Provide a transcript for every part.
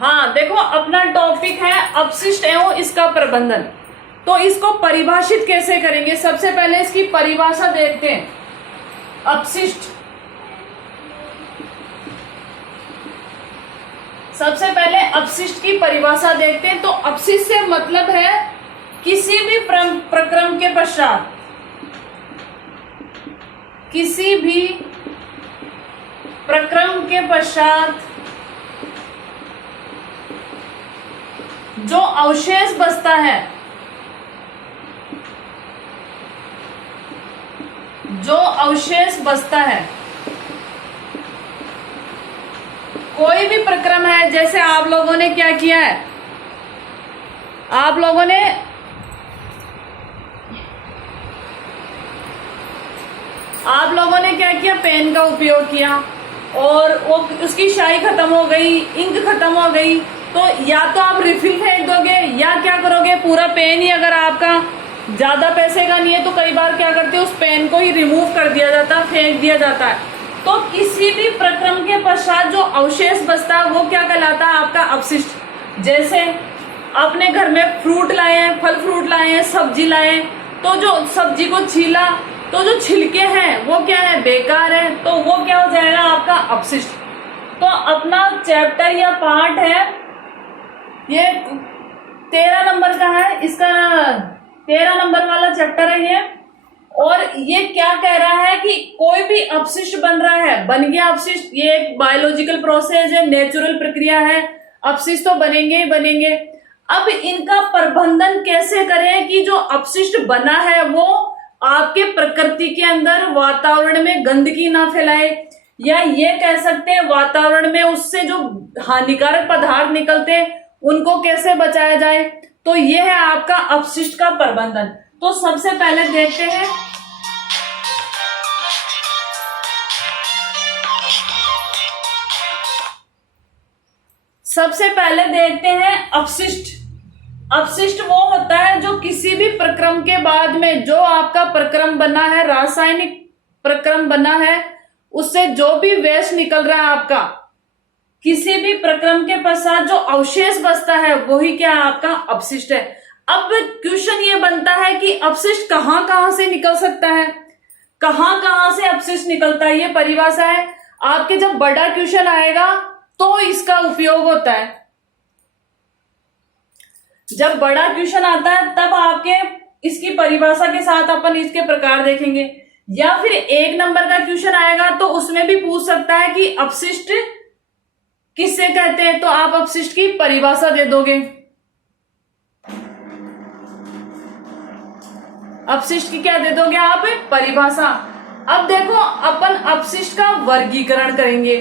हाँ देखो, अपना टॉपिक है अपशिष्ट एवं इसका प्रबंधन। तो इसको परिभाषित कैसे करेंगे, सबसे पहले इसकी परिभाषा देखते हैं। अपशिष्ट, सबसे पहले अपशिष्ट की परिभाषा देखते हैं। तो अपशिष्ट से मतलब है किसी भी प्रक्रम के पश्चात, किसी भी प्रक्रम के पश्चात जो अवशेष बचता है, जो अवशेष बचता है, कोई भी प्रक्रम है। जैसे आप लोगों ने क्या किया है, आप लोगों ने क्या किया, पेन का उपयोग किया और वो उसकी स्याही खत्म हो गई, इंक खत्म हो गई, तो या तो आप रिफिल फेंक दोगे या क्या करोगे, पूरा पेन ही अगर आपका ज्यादा पैसे का नहीं है तो कई बार क्या करते हैं, उस पेन को ही रिमूव कर दिया जाता है, फेंक दिया जाता है। तो किसी भी प्रक्रम के पश्चात जो अवशेष बचता है वो क्या कहलाता है, आपका अपशिष्ट। जैसे अपने घर में फ्रूट लाए हैं, फल फ्रूट लाए हैं, सब्जी लाए, तो जो सब्जी को छीला तो जो छिलके हैं वो क्या है, बेकार है, तो वो क्या हो जाएगा, आपका अपशिष्ट। तो अपना चैप्टर या पार्ट है ये 13 नंबर का है, इसका 13 नंबर वाला चैप्टर है ये। और ये क्या कह रहा है कि कोई भी अपशिष्ट बन रहा है, बन गया अपशिष्ट, ये एक बायोलॉजिकल प्रोसेस है, नेचुरल प्रक्रिया है, अपशिष्ट तो बनेंगे ही बनेंगे। अब इनका प्रबंधन कैसे करें कि जो अपशिष्ट बना है वो आपके प्रकृति के अंदर वातावरण में गंदगी ना फैलाए, या ये कह सकते हैं वातावरण में उससे जो हानिकारक पदार्थ निकलते हैं उनको कैसे बचाया जाए। तो ये है आपका अपशिष्ट का प्रबंधन। तो सबसे पहले देखते हैं अपशिष्ट। अपशिष्ट वो होता है जो किसी भी प्रक्रम के बाद में जो आपका प्रक्रम बना है, रासायनिक प्रक्रम बना है, उससे जो भी वेस्ट निकल रहा है आपका, किसी भी प्रक्रम के पश्चात जो अवशेष बचता है वही क्या आपका अपशिष्ट है। अब क्वेश्चन ये बनता है कि अपशिष्ट कहां कहां से निकल सकता है, कहां कहां से अपशिष्ट निकलता है, ये परिभाषा है। आपके जब बड़ा क्वेश्चन आएगा तो इसका उपयोग होता है, जब बड़ा क्वेश्चन आता है तब आपके इसकी परिभाषा के साथ अपन इसके प्रकार देखेंगे। या फिर 1 नंबर का क्वेश्चन आएगा तो उसमें भी पूछ सकता है कि अपशिष्ट किससे कहते हैं, तो आप अपशिष्ट की परिभाषा दे दोगे। अपशिष्ट की क्या दे दोगे आप, परिभाषा। अब देखो अपन अपशिष्ट का वर्गीकरण करेंगे।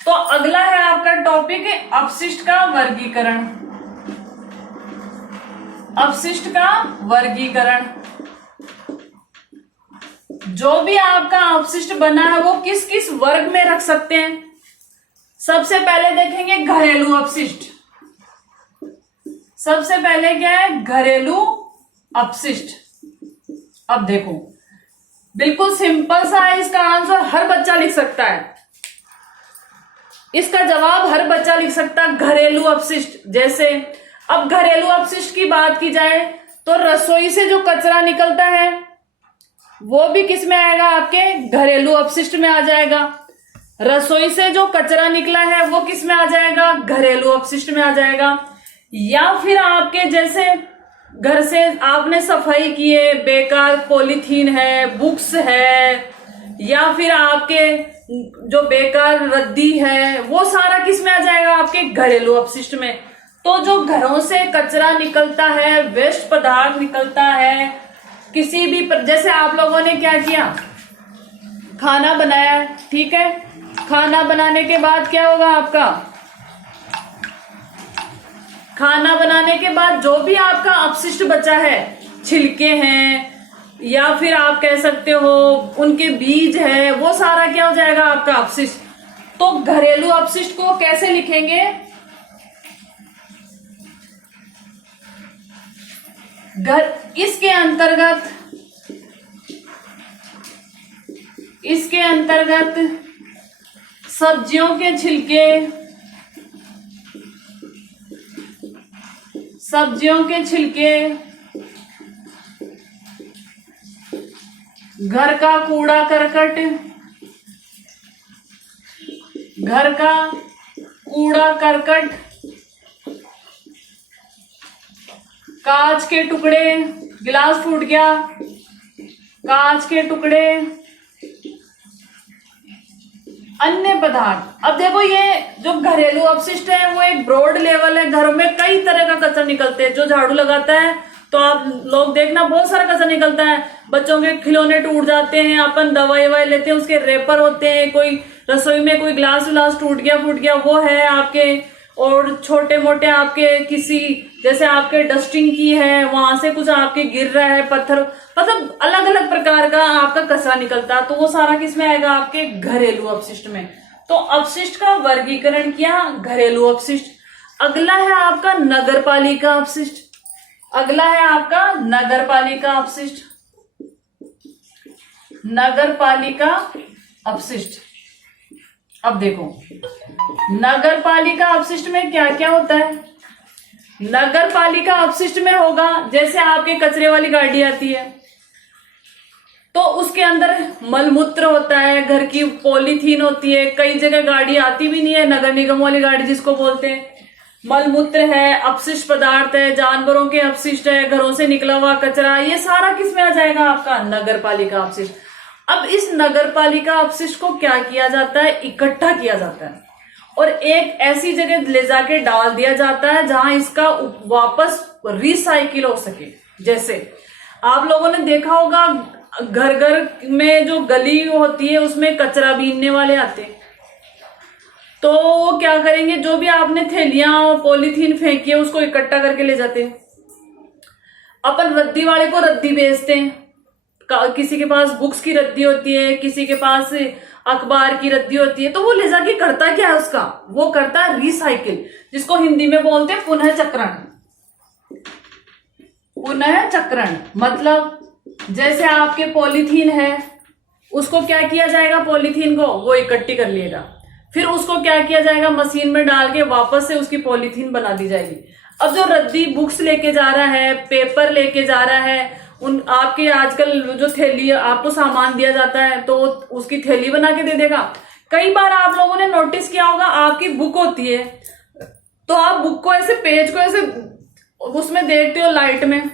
तो अगला है आपका टॉपिक अपशिष्ट का वर्गीकरण। अपशिष्ट का वर्गीकरण, जो भी आपका अपशिष्ट बना है वो किस किस वर्ग में रख सकते हैं। सबसे पहले देखेंगे घरेलू अपशिष्ट। सबसे पहले क्या है, घरेलू अपशिष्ट। अब देखो बिल्कुल सिंपल सा है, इसका आंसर हर बच्चा लिख सकता है, इसका जवाब हर बच्चा लिख सकता है, घरेलू अपशिष्ट। जैसे अब घरेलू अपशिष्ट की बात की जाए तो रसोई से जो कचरा निकलता है वो भी किस में आएगा, आपके घरेलू अपशिष्ट में आ जाएगा। रसोई से जो कचरा निकला है वो किस में आ जाएगा, घरेलू अपशिष्ट में आ जाएगा। या फिर आपके जैसे घर से आपने सफाई की है, बेकार पॉलीथीन है, बुक्स है, या फिर आपके जो बेकार रद्दी है, वो सारा किस में आ जाएगा, आपके घरेलू अपशिष्ट में। तो जो घरों से कचरा निकलता है, वेस्ट पदार्थ निकलता है, किसी भी जैसे आप लोगों ने क्या किया, खाना बनाया, ठीक है, खाना बनाने के बाद क्या होगा आपका, खाना बनाने के बाद जो भी आपका अपशिष्ट बचा है, छिलके हैं या फिर आप कह सकते हो उनके बीज है, वो सारा क्या हो जाएगा आपका अपशिष्ट। तो घरेलू अपशिष्ट को कैसे लिखेंगे, इसके अंतर्गत सब्जियों के छिलके, सब्जियों के छिलके, घर का कूड़ा करकट, घर का कूड़ा करकट, कांच के टुकड़े, गिलास फूट गया, कांच के टुकड़े, अन्य पदार्थ। अब देखो ये जो घरेलू अपशिष्ट है वो एक ब्रॉड लेवल है। घरों में कई तरह का कचरा निकलते हैं। जो झाड़ू लगाता है तो आप लोग देखना बहुत सारा कचरा निकलता है। बच्चों के खिलौने टूट जाते हैं, अपन दवाई ववाई लेते हैं, उसके रेपर होते हैं, कोई रसोई में कोई ग्लास विलास टूट गया फूट गया वो है आपके, और छोटे मोटे आपके किसी जैसे आपके डस्टिंग की है वहां से कुछ आपके गिर रहा है पत्थर, मतलब अलग अलग प्रकार का आपका कचरा निकलता है। तो वो सारा किसमें आएगा? आपके घरेलू अपशिष्ट में। तो अपशिष्ट का वर्गीकरण किया, घरेलू अपशिष्ट। अगला है आपका नगर पालिका अपशिष्ट। अगला है आपका नगर पालिका अपशिष्ट। नगर पालिका अपशिष्ट। अब देखो नगर पालिका अपशिष्ट में क्या क्या होता है। नगर पालिका अपशिष्ट में होगा जैसे आपके कचरे वाली गाड़ी आती है तो उसके अंदर मलमूत्र होता है, घर की पॉलीथीन होती है, कई जगह गाड़ी आती भी नहीं है, नगर निगम वाली गाड़ी जिसको बोलते हैं। मलमूत्र है, अपशिष्ट पदार्थ है, जानवरों के अपशिष्ट है, घरों से निकला हुआ कचरा, ये सारा किसमें आ जाएगा? आपका नगर पालिका अपशिष्ट। अब इस नगर पालिका अपशिष्ट को क्या किया जाता है? इकट्ठा किया जाता है और एक ऐसी जगह ले जाके डाल दिया जाता है जहां इसका वापस रिसाइकिल हो सके। जैसे आप लोगों ने देखा होगा घर घर में जो गली होती है उसमें कचरा बीनने वाले आते हैं, तो वो क्या करेंगे? जो भी आपने थैलियां और पॉलीथीन फेंकी है उसको इकट्ठा करके ले जाते हैं। अपन रद्दी वाले को रद्दी बेचते हैं। किसी के पास बुक्स की रद्दी होती है, किसी के पास अखबार की रद्दी होती है, तो वो ले जाके करता क्या है उसका? वो करता है रिसाइकिल, जिसको हिंदी में बोलते हैं पुनः चक्रण। पुनः चक्रण मतलब जैसे आपके पॉलीथीन है उसको क्या किया जाएगा? पॉलीथीन को वो इकट्ठी कर लिएगा, फिर उसको क्या किया जाएगा? मशीन में डाल के वापस से उसकी पॉलीथीन बना दी जाएगी। अब जो रद्दी बुक्स लेके जा रहा है, पेपर लेके जा रहा है, उन आपके आजकल जो थैली आपको सामान दिया जाता है तो उसकी थैली बना के दे देगा। कई बार आप लोगों ने नोटिस किया होगा आपकी बुक होती है तो आप बुक को ऐसे पेज को ऐसे उसमें देखते हो लाइट में,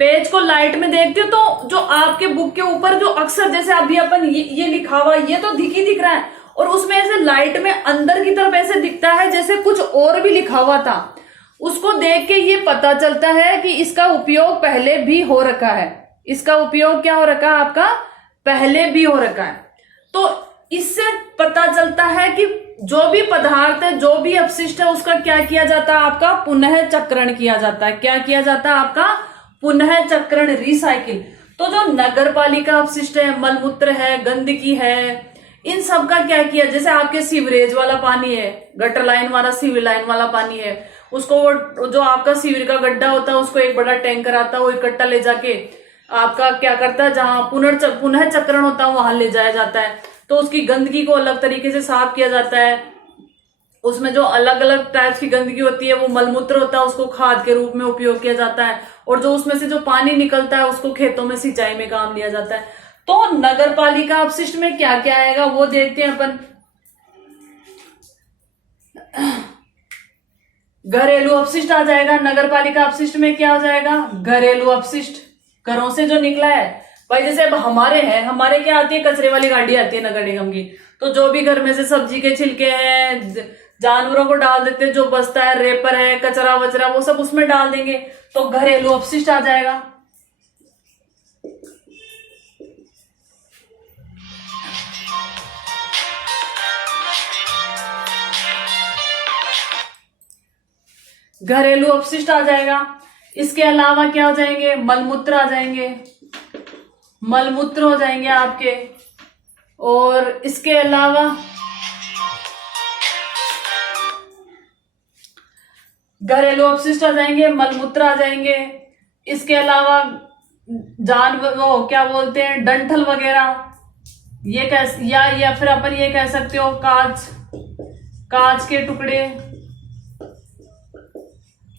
पेज को लाइट में देखते हो तो जो आपके बुक के ऊपर जो अक्षर जैसे अभी अपन ये लिखा हुआ ये तो दिख रहा है और उसमें ऐसे लाइट में अंदर की तरफ ऐसे दिखता है जैसे कुछ और भी लिखा हुआ था। उसको देख के ये पता चलता है कि इसका उपयोग पहले भी हो रखा है। इसका उपयोग क्या हो रखा है? आपका पहले भी हो रखा है। तो इससे पता चलता है कि जो भी पदार्थ है, जो भी अपशिष्ट है, उसका क्या किया जाता है? आपका पुनः चक्रण किया जाता है। क्या किया जाता है? आपका पुनः चक्रण, रिसाइकिल। तो जो नगर पालिका अपशिष्ट है, मलमूत्र है, गंदगी है, इन सब का क्या किया? जैसे आपके सीवरेज वाला पानी है, गटर लाइन वाला, सीवर लाइन वाला पानी है, उसको जो आपका सीवर का गड्ढा होता है उसको एक बड़ा टैंकर आता है, वो इकट्ठा ले जाके आपका क्या करता है? जहां पुनः चक्रण होता है वहां ले जाया जाता है। तो उसकी गंदगी को अलग तरीके से साफ किया जाता है। उसमें जो अलग अलग टाइप की गंदगी होती है वो मलमूत्र होता है, उसको खाद के रूप में उपयोग किया जाता है, और जो उसमें से जो पानी निकलता है उसको खेतों में सिंचाई में काम लिया जाता है। तो नगर पालिका अपशिष्ट में क्या क्या आएगा वो देखते हैं अपन। घरेलू अपशिष्ट आ जाएगा। नगर पालिका अपशिष्ट में क्या हो जाएगा? घरेलू अपशिष्ट, घरों से जो निकला है। भाई जैसे अब हमारे हैं, हमारे क्या आती है? कचरे वाली गाड़ी आती है नगर निगम की, तो जो भी घर में से सब्जी के छिलके हैं, जानवरों को डाल देते हैं, जो बचता है, रेपर है, कचरा वचरा, वो सब उसमें डाल देंगे, तो घरेलू अपशिष्ट आ जाएगा। घरेलू अपशिष्ट आ जाएगा। इसके अलावा क्या हो जाएंगे? मलमूत्र आ जाएंगे, मलमूत्र हो जाएंगे आपके। और इसके अलावा घरेलू अपशिष्ट आ जाएंगे, मलमूत्र आ जाएंगे। इसके अलावा जानवर वो क्या बोलते हैं, डंठल वगैरह, ये कैसे, या फिर अपन ये कह सकते हो कांच के टुकड़े।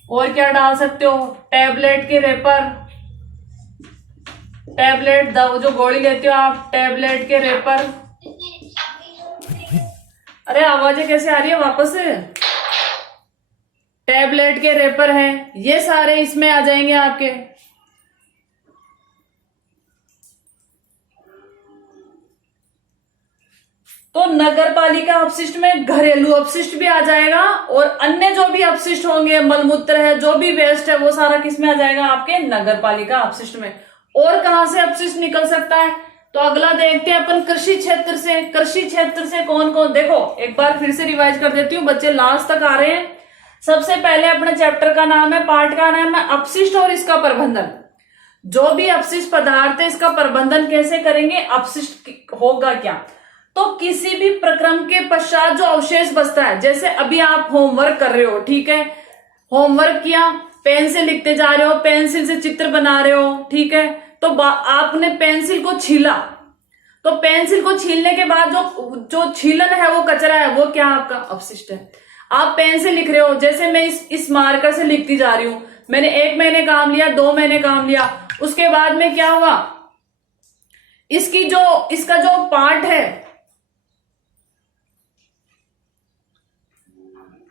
और क्या डाल सकते हो, टैबलेट के रेपर, टैबलेट जो गोली लेते हो आप, टैबलेट के रेपर। अरे आवाजें कैसे आ रही है वापस से। टैबलेट के रेपर हैं, ये सारे इसमें आ जाएंगे आपके। तो नगर पालिका अपशिष्ट में घरेलू अपशिष्ट भी आ जाएगा और अन्य जो भी अपशिष्ट होंगे, मलमूत्र है, जो भी वेस्ट है, वो सारा किस में आ जाएगा, आपके नगर पालिका अपशिष्ट में। और कहां से अपशिष्ट निकल सकता है, तो अगला देखते हैं अपन कृषि क्षेत्र से। कृषि क्षेत्र से कौन कौन, देखो एक बार फिर से रिवाइज कर देती हूँ, बच्चे लास्ट तक आ रहे हैं। सबसे पहले अपने चैप्टर का नाम है, पार्ट का नाम है अपशिष्ट और इसका प्रबंधन। जो भी अपशिष्ट पदार्थ है इसका प्रबंधन कैसे करेंगे, अपशिष्ट होगा क्या। तो किसी भी प्रक्रम के पश्चात जो अवशेष बचता है, जैसे अभी आप होमवर्क कर रहे हो, ठीक है, होमवर्क किया, पेन से लिखते जा रहे हो, पेंसिल से चित्र बना रहे हो, ठीक है, तो आपने पेंसिल को छीला, तो पेंसिल को छीलने के बाद जो छीलन है, वो कचरा है, वो क्या आपका अपशिष्ट है। आप पेन से लिख रहे हो, जैसे मैं इस मार्कर से लिखती जा रही हूं, मैंने 1 महीने काम लिया, 2 महीने काम लिया, उसके बाद में क्या हुआ, इसका जो पार्ट है,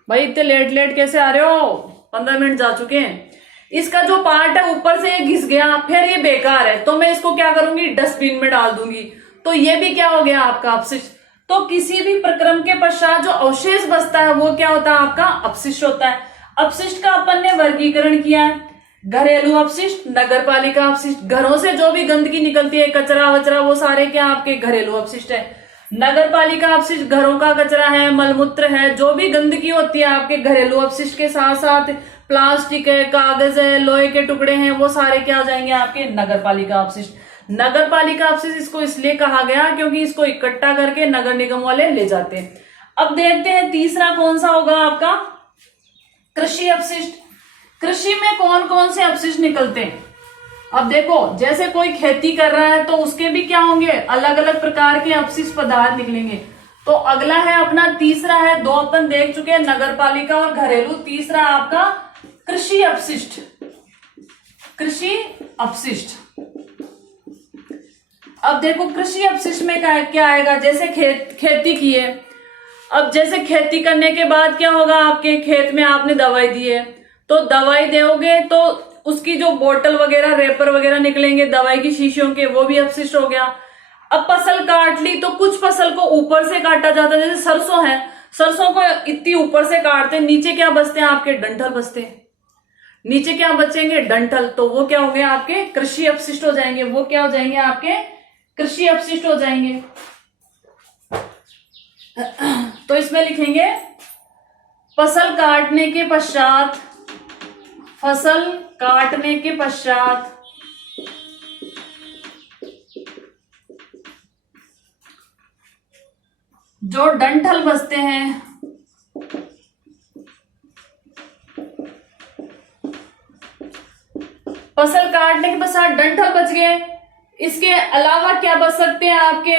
भाई इतने लेट कैसे आ रहे हो, 15 मिनट जा चुके हैं। इसका जो पार्ट है ऊपर से ये घिस गया, फिर ये बेकार है, तो मैं इसको क्या करूंगी, डस्टबिन में डाल दूंगी, तो ये भी क्या हो गया आपका अपशिष्ट। तो किसी भी प्रक्रम के पश्चात जो अवशेष बचता है वो क्या होता है, आपका अपशिष्ट होता है। अपशिष्ट का अपन ने वर्गीकरण किया है, घरेलू अपशिष्ट, नगर पालिका अपशिष्ट। घरों से जो भी गंदगी निकलती है, कचरा वचरा, वो सारे क्या आपके घरेलू अपशिष्ट है। नगर पालिका अपशिष्ट घरों का कचरा है, मलमूत्र है, जो भी गंदगी होती है आपके घरेलू अपशिष्ट के साथ साथ प्लास्टिक है, कागज है, लोहे के टुकड़े हैं, वो सारे क्या हो जाएंगे आपके नगर पालिका अपशिष्ट। नगर पालिका अपशिष्ट इसको इसलिए कहा गया क्योंकि इसको इकट्ठा करके नगर निगम वाले ले जाते हैं। अब देखते हैं तीसरा कौन सा होगा आपका, कृषि अपशिष्ट। कृषि में कौन कौन से अपशिष्ट निकलते हैं। अब देखो, जैसे कोई खेती कर रहा है तो उसके भी क्या होंगे, अलग अलग प्रकार के अपशिष्ट पदार्थ निकलेंगे। तो अगला है अपना तीसरा है, 2 अपन देख चुके हैं, नगर पालिका और घरेलू। तीसरा आपका कृषि अपशिष्ट। कृषि अपशिष्ट, अब देखो कृषि अपशिष्ट में क्या आएगा, जैसे खेती की है, अब जैसे खेती करने के बाद क्या होगा, आपके खेत में आपने दवाई दी है, तो दवाई दोगे तो उसकी जो बोतल वगैरह, रेपर वगैरह निकलेंगे दवाई की शीशियों के, वो भी अपशिष्ट हो गया। अब फसल काट ली, तो कुछ फसल को ऊपर से काटा जाता है, जैसे सरसों है, सरसों को इतनी ऊपर से काटते, नीचे क्या बचते हैं आपके, डंठल बचते हैं, नीचे क्या बचेंगे, डंठल, तो वो क्या हो गया आपके कृषि अपशिष्ट हो जाएंगे। वो क्या हो जाएंगे आपके कृषि अपशिष्ट हो जाएंगे। तो इसमें लिखेंगे फसल काटने के पश्चात, फसल काटने के पश्चात जो डंठल बचते हैं, फसल काटने के पश्चात डंठल बच गए, इसके अलावा क्या बच सकते हैं आपके,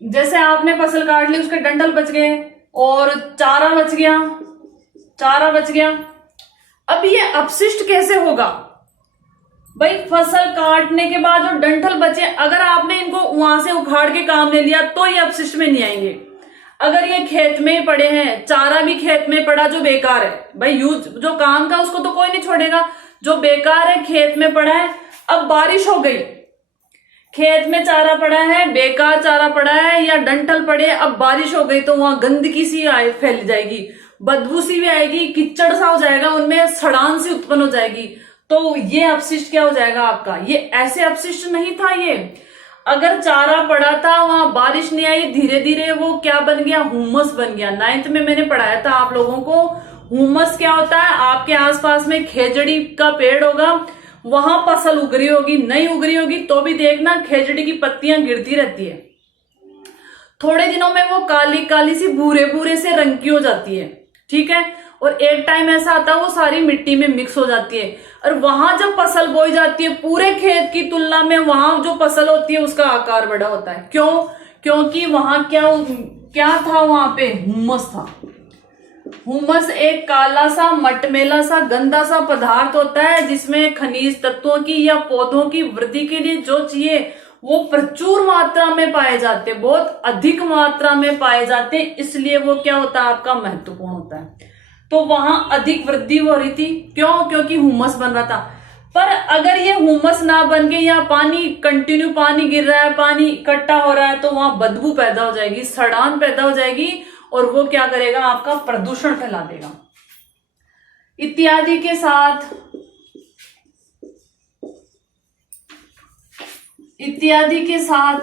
जैसे आपने फसल काट ली, उसके डंठल बच गए और चारा बच गया, चारा बच गया। अब ये अपशिष्ट कैसे होगा भाई, फसल काटने के बाद जो डंठल बचे, अगर आपने इनको वहां से उखाड़ के काम ले लिया तो ये अपशिष्ट में नहीं आएंगे। अगर ये खेत में ही पड़े हैं, चारा भी खेत में पड़ा जो बेकार है, भाई यूज जो काम का उसको तो कोई नहीं छोड़ेगा, जो बेकार है खेत में पड़ा है। अब बारिश हो गई, खेत में चारा पड़ा है, बेकार चारा पड़ा है या डंठल पड़े, अब बारिश हो गई तो वहां गंदगी सी फैल जाएगी, बदबू सी भी आएगी, कीचड़ सा हो जाएगा, उनमें सड़ान सी उत्पन्न हो जाएगी। तो ये अपशिष्ट क्या हो जाएगा आपका, ये ऐसे अपशिष्ट नहीं था। ये अगर चारा पड़ा था, वहां बारिश नहीं आई, धीरे धीरे वो क्या बन गया, हुमस बन गया। 9th में मैंने पढ़ाया था आप लोगों को, हुमस क्या होता है, आपके आसपास में खेजड़ी का पेड़ होगा, वहां फसल उग रही होगी, नहीं उग रही होगी तो भी देखना खेजड़ी की पत्तियां गिरती रहती है, थोड़े दिनों में वो काली काली सी भूरे भूरे से रंग की हो जाती है, ठीक है। और एक टाइम ऐसा आता है वो सारी मिट्टी में मिक्स हो जाती है, और वहां जब फसल बोई जाती है पूरे खेत की तुलना में वहां जो फसल होती है उसका आकार बड़ा होता है। क्यों? क्योंकि वहां क्या क्या था, वहां पे हुमस था। हुमस एक काला सा मटमेला सा गंदा सा पदार्थ होता है जिसमें खनिज तत्वों की या पौधों की वृद्धि के लिए जो चाहिए वो प्रचुर मात्रा में पाए जाते हैं, बहुत अधिक मात्रा में पाए जाते हैं, इसलिए वो क्या होता है आपका महत्वपूर्ण होता है। तो वहां अधिक वृद्धि हो रही थी। क्यों? क्योंकि हुमस बन रहा था। पर अगर ये हुमस ना बन के या पानी कंटिन्यू पानी गिर रहा है, पानी इकट्ठा हो रहा है, तो वहां बदबू पैदा हो जाएगी, सड़ान पैदा हो जाएगी, और वो क्या करेगा आपका प्रदूषण फैला देगा। इत्यादि के साथ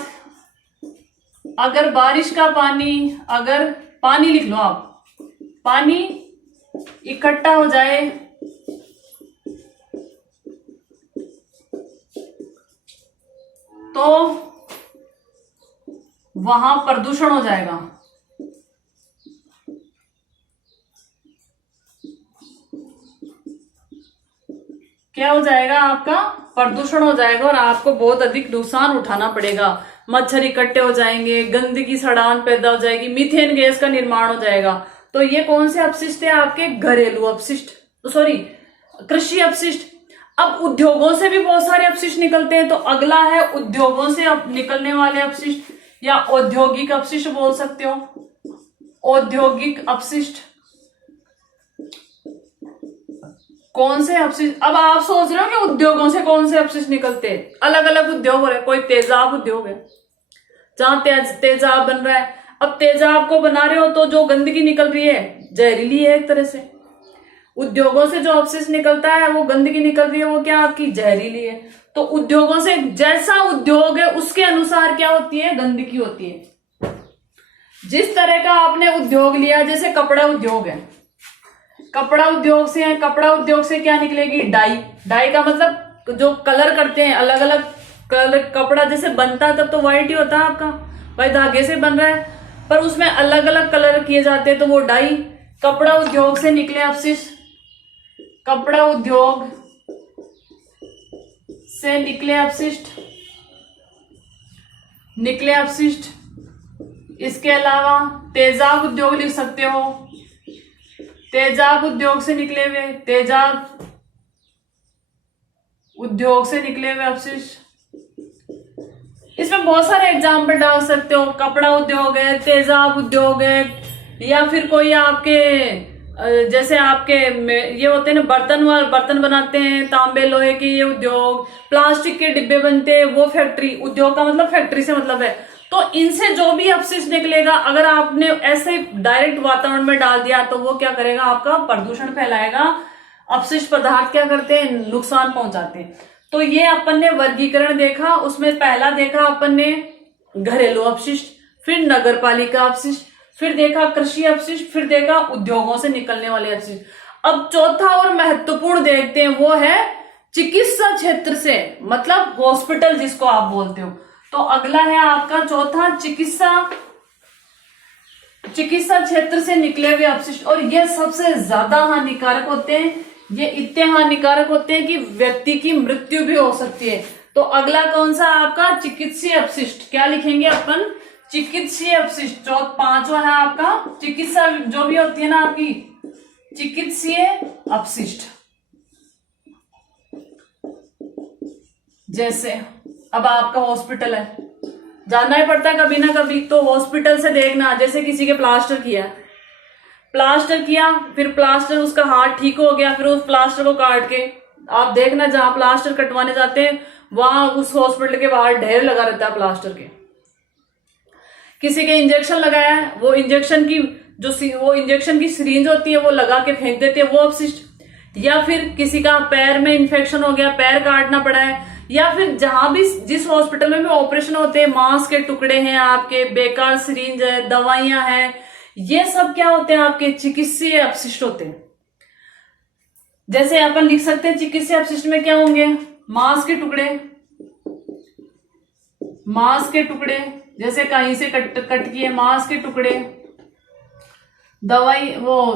अगर बारिश का पानी, अगर पानी लिख लो आप, पानी इकट्ठा हो जाए तो वहां प्रदूषण हो जाएगा। क्या हो जाएगा आपका? प्रदूषण हो जाएगा, और आपको बहुत अधिक नुकसान उठाना पड़ेगा। मच्छर इकट्ठे हो जाएंगे, गंदगी सड़ान पैदा हो जाएगी, मीथेन गैस का निर्माण हो जाएगा। तो ये कौन से अपशिष्ट है आपके? घरेलू अपशिष्ट, सॉरी कृषि अपशिष्ट। अब उद्योगों से भी बहुत सारे अपशिष्ट निकलते हैं, तो अगला है उद्योगों से निकलने वाले अपशिष्ट, या औद्योगिक अपशिष्ट बोल सकते हो। औद्योगिक अपशिष्ट कौन से अपशिष्ट? अब आप सोच रहे हो कि उद्योगों से कौन से अपशिष्ट निकलते हैं? अलग अलग उद्योग हो रहे हैं। कोई तेजाब उद्योग है जहां तेजाब बन रहा है। अब तेजाब को बना रहे हो तो जो गंदगी निकल रही है जहरीली है एक तरह से। उद्योगों से जो अपशिष्ट निकलता है वो गंदगी निकल रही है, वो क्या आपकी जहरीली है। तो उद्योगों से जैसा उद्योग है उसके अनुसार क्या होती है? गंदगी होती है। जिस तरह का आपने उद्योग लिया, जैसे कपड़ा उद्योग है, कपड़ा उद्योग से क्या निकलेगी? डाई का मतलब जो कलर करते हैं, अलग अलग कलर। कपड़ा जैसे बनता है तब तो व्हाइट ही होता है आपका, भाई धागे से बन रहा है, पर उसमें अलग अलग कलर किए जाते हैं तो वो डाई। कपड़ा उद्योग से निकले अपशिष्ट, कपड़ा उद्योग से निकले अपशिष्ट। इसके अलावा तेजाब उद्योग लिख सकते हो, तेजाब उद्योग से निकले हुए, तेजाब उद्योग से निकले हुए अपशिष्ट। इसमें बहुत सारे एग्जाम्पल डाल सकते हो। कपड़ा उद्योग है, तेजाब उद्योग है, या फिर कोई आपके जैसे आपके ये होते हैं ना, बर्तन बनाते हैं तांबे लोहे के, ये उद्योग। प्लास्टिक के डिब्बे बनते हैं, वो फैक्ट्री। उद्योग का मतलब फैक्ट्री से मतलब है। तो इनसे जो भी अपशिष्ट निकलेगा, अगर आपने ऐसे डायरेक्ट वातावरण में डाल दिया तो वो क्या करेगा? आपका प्रदूषण फैलाएगा। अपशिष्ट पदार्थ क्या करते हैं? नुकसान पहुंचाते हैं। तो ये अपन ने वर्गीकरण देखा। उसमें पहला देखा अपन ने घरेलू अपशिष्ट, फिर नगरपालिका अपशिष्ट, फिर देखा कृषि अपशिष्ट, फिर देखा उद्योगों से निकलने वाले अपशिष्ट। अब चौथा और महत्वपूर्ण देखते हैं, वो है चिकित्सा क्षेत्र से, मतलब हॉस्पिटल जिसको आप बोलते हो। तो अगला है आपका चौथा, चिकित्सा क्षेत्र से निकले हुए अपशिष्ट। और ये सबसे ज्यादा हानिकारक होते हैं। ये इतने हानिकारक होते हैं कि व्यक्ति की मृत्यु भी हो सकती है। तो अगला कौन सा आपका? चिकित्सीय अपशिष्ट। क्या लिखेंगे अपन? चिकित्सीय अपशिष्ट। पांचवा है आपका चिकित्सा, जो भी होती है ना आपकी चिकित्सीय अपशिष्ट। जैसे अब आपका हॉस्पिटल है, जाना ही पड़ता है कभी ना कभी, तो हॉस्पिटल से देखना, जैसे किसी के प्लास्टर किया, फिर प्लास्टर उसका हाथ ठीक हो गया, फिर उस प्लास्टर को काट के आप देखना, जहां प्लास्टर कटवाने जाते हैं वहां उस हॉस्पिटल के बाहर ढेर लगा रहता है प्लास्टर के। किसी के इंजेक्शन लगाया है, वो इंजेक्शन की सिरिंज होती है वो लगा के फेंक देते हैं, वो अपशिष्ट। या फिर किसी का पैर में इन्फेक्शन हो गया, पैर काटना पड़ा है, या फिर जहां भी जिस हॉस्पिटल में भी ऑपरेशन होते हैं, मांस के टुकड़े हैं आपके, बेकार सिरिंज है, दवाइयां हैं, ये सब क्या होते हैं? आपके चिकित्सीय अपशिष्ट होते हैं। जैसे अपन लिख सकते हैं चिकित्सीय अपशिष्ट में क्या होंगे? मांस के टुकड़े, जैसे कहीं से कट किए मांस के टुकड़े, दवाई, वो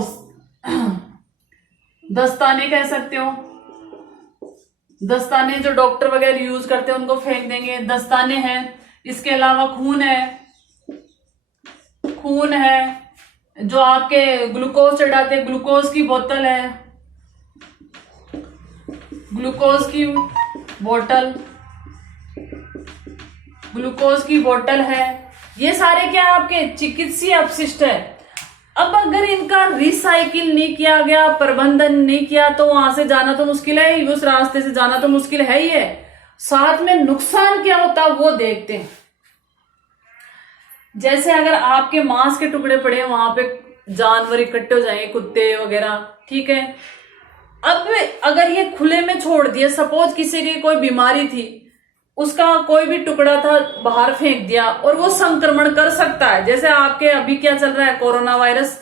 दस्ताने कह सकते हो, दस्ताने जो डॉक्टर वगैरह यूज करते हैं उनको फेंक देंगे, दस्ताने हैं। इसके अलावा खून है, खून है, जो आपके ग्लूकोज चढ़ाते हैं, ग्लूकोज की बोतल है, ग्लूकोज की बोतल, ग्लूकोज की बोतल है। ये सारे क्या आपके चिकित्सीय अपशिष्ट है। अब अगर इनका रिसाइकिल नहीं किया गया, प्रबंधन नहीं किया, तो वहां से जाना तो मुश्किल है ही, उस रास्ते से जाना तो मुश्किल है ही है। साथ में नुकसान क्या होता है वो देखते हैं। जैसे अगर आपके मांस के टुकड़े पड़े हैं, वहां पे जानवर इकट्ठे हो जाएंगे, कुत्ते वगैरह, ठीक है। अब अगर ये खुले में छोड़ दिया, सपोज किसी की कोई बीमारी थी, उसका कोई भी टुकड़ा था बाहर फेंक दिया, और वो संक्रमण कर सकता है। जैसे आपके अभी क्या चल रहा है, कोरोना वायरस।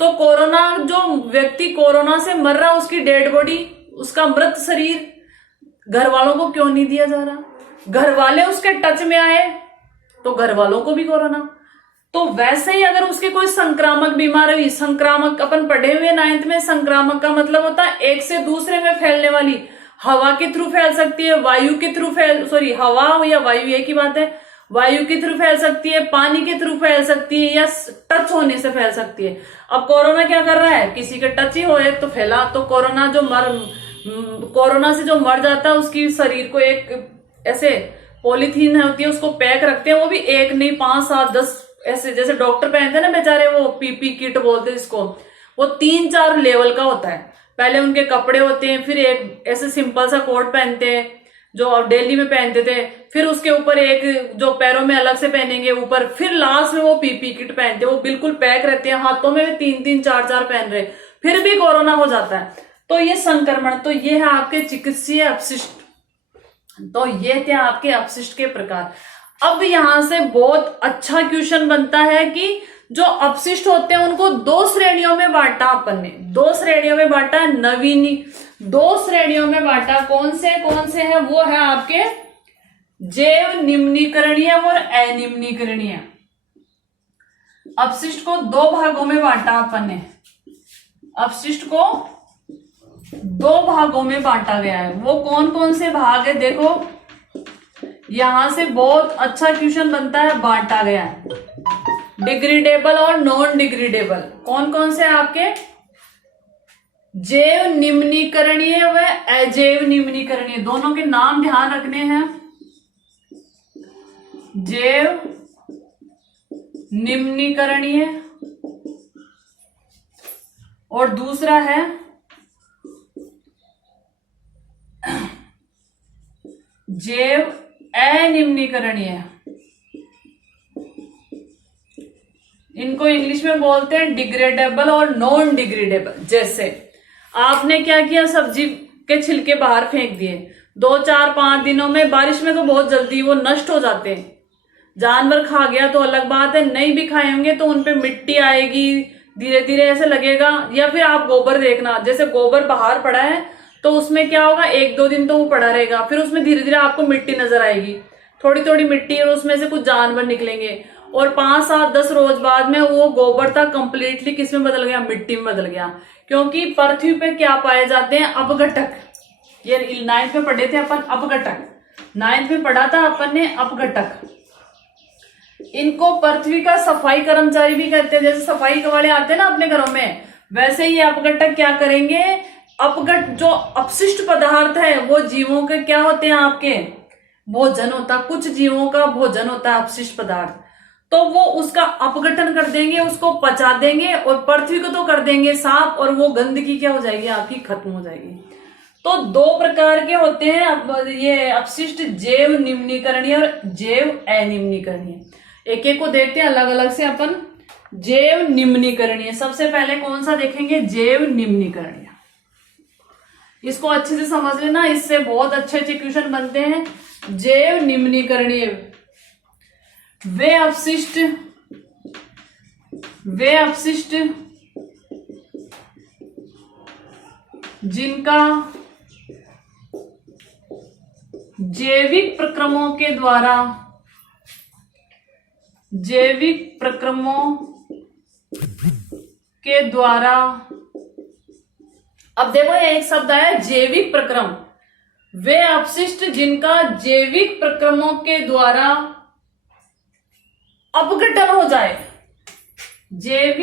तो कोरोना, जो व्यक्ति कोरोना से मर रहा, उसकी डेड बॉडी, उसका मृत शरीर घर वालों को क्यों नहीं दिया जा रहा? घर वाले उसके टच में आए तो घर वालों को भी कोरोना। तो वैसे ही अगर उसके कोई संक्रामक बीमारी हुई, संक्रामक अपन पढ़े हुए 9th में, संक्रामक का मतलब होता है एक से दूसरे में फैलने वाली। हवा के थ्रू फैल सकती है, वायु के थ्रू हवा या वायु एक ही बात है। वायु के थ्रू फैल सकती है, पानी के थ्रू फैल सकती है, या टच होने से फैल सकती है। अब कोरोना क्या कर रहा है, किसी के टच ही हो तो फैला। तो कोरोना से जो मर जाता है, उसकी शरीर को एक ऐसे पॉलीथीन होती है, उसको पैक रखते हैं। वो भी एक नहीं, 5, 7, 10 ऐसे, जैसे डॉक्टर पहनते हैं ना बेचारे, वो पीपी किट बोलते हैं जिसको, वो 3-4 लेवल का होता है। पहले उनके कपड़े होते हैं, फिर एक ऐसे सिंपल सा कोट पहनते हैं जो आप डेली में पहनते थे, फिर उसके ऊपर एक जो पैरों में अलग से पहनेंगे ऊपर, फिर लास्ट में वो पीपी किट पहनते हैं। वो बिल्कुल पैक रहते हैं, हाथों में भी 3-3, 4-4 पहन रहे, फिर भी कोरोना हो जाता है। तो ये संक्रमण, तो ये है आपके चिकित्सीय अपशिष्ट। तो ये थे आपके अपशिष्ट के प्रकार। अब यहां से बहुत अच्छा क्वेश्चन बनता है कि जो अपशिष्ट होते हैं उनको 2 श्रेणियों में बांटा अपन ने, 2 श्रेणियों में बांटा, 2 श्रेणियों में बांटा। कौन से है? वो है आपके जैव निम्नीकरणीय और अनिम्नीकरणीय। अपशिष्ट को 2 भागों में बांटा अपन ने, अपशिष्ट को 2 भागों में बांटा गया है। वो कौन से भाग है? देखो यहां से बहुत अच्छा क्वेश्चन बनता है, बांटा गया है डिग्रेडेबल और नॉन डिग्रेडेबल। कौन से आपके? जैव निम्नीकरणीय व अजैव निम्नीकरणीय, दोनों के नाम ध्यान रखने हैं। जैव निम्नीकरणीय और दूसरा है जैव अनिम्नीकरणीय। इनको इंग्लिश में बोलते हैं डिग्रेडेबल और नॉन डिग्रेडेबल। जैसे आपने क्या किया, सब्जी के छिलके बाहर फेंक दिए, 2, 4, 5 दिनों में, बारिश में तो बहुत जल्दी वो नष्ट हो जाते हैं। जानवर खा गया तो अलग बात है, नहीं भी खाए होंगे तो उनपे मिट्टी आएगी, धीरे धीरे ऐसे लगेगा। या फिर आप गोबर देखना, जैसे गोबर बाहर पड़ा है तो उसमें क्या होगा, 1-2 दिन तो वो पड़ा रहेगा, फिर उसमें धीरे धीरे आपको मिट्टी नजर आएगी, थोड़ी थोड़ी मिट्टी, और उसमें से कुछ जानवर निकलेंगे, और 5, 7, 10 रोज बाद में वो गोबर था कंप्लीटली किस में बदल गया? मिट्टी में बदल गया। क्योंकि पृथ्वी पे क्या पाए जाते हैं? अपघटक। ये 9th में पढ़े थे अपन, अपघटक। 9th में पढ़ा था अपन ने अपघटक। इनको पृथ्वी का सफाई कर्मचारी भी कहते हैं। जैसे सफाई वाले आते हैं ना अपने घरों में, वैसे ही अपघटक क्या करेंगे, जो अपशिष्ट पदार्थ है वो जीवों के क्या होते हैं, आपके भोजन होता, कुछ जीवों का भोजन होता है अपशिष्ट पदार्थ, तो वो उसका अपघटन कर देंगे, उसको पचा देंगे, और पृथ्वी को तो कर देंगे साफ, और वो गंदगी क्या हो जाएगी आपकी, खत्म हो जाएगी। तो 2 प्रकार के होते हैं अब ये अपशिष्ट, जैव निम्नीकरणीय और जैव अनिम्नीकरणीय। एक एक को देखते हैं अलग अलग से अपन। जैव निम्नीकरणीय, सबसे पहले कौन सा देखेंगे? जैव निम्नीकरणीय। इसको अच्छे से समझ लेना, इससे बहुत अच्छे अच्छे क्वेश्चन बनते हैं। जैव निम्नीकरणीय वे अपशिष्ट जिनका जैविक प्रक्रमों के द्वारा अब देखो ये एक शब्द आया जैविक प्रक्रम, वे अपशिष्ट जिनका जैविक प्रक्रमों के द्वारा अपघटन हो जाए। जैविक